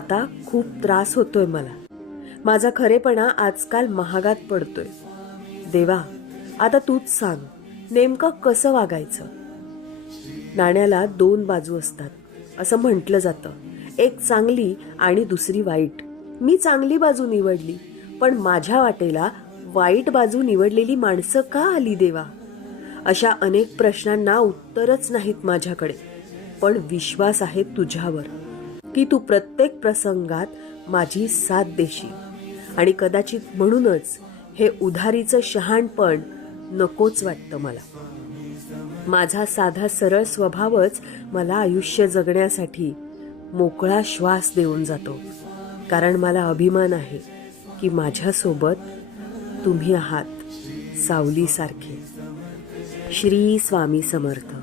आता खूप त्रास होतोय मला. माझा खरेपणा आजकाल महागात पडतोय. देवा, आता तूच सांग, नेमकं कसं वागायचं? नाण्याला दोन बाजू असतात असं म्हटलं जातं. एक चांगली आणि दुसरी वाईट. मी चांगली बाजू निवडली, पण माझ्या वाटेला वाईट बाजू निवडलेली माणसं का आली देवा? अशा अनेक प्रश्नांना उत्तरच नाहीत माझ्याकडे. पण विश्वास आहे तुझ्यावर की तू प्रत्येक प्रसंगात माझी साथ देशील. आणि कदाचित म्हणूनच हे उधारीचं शहाणपण नकोच वाटतं मला. माझा साधा सरळ स्वभावच मला आयुष्य जगण्यासाठी मोकळा श्वास देऊन जातो. कारण मला अभिमान आहे की माझ्यासोबत तुम्ही आहात सावलीसारखे. श्री स्वामी समर्थ.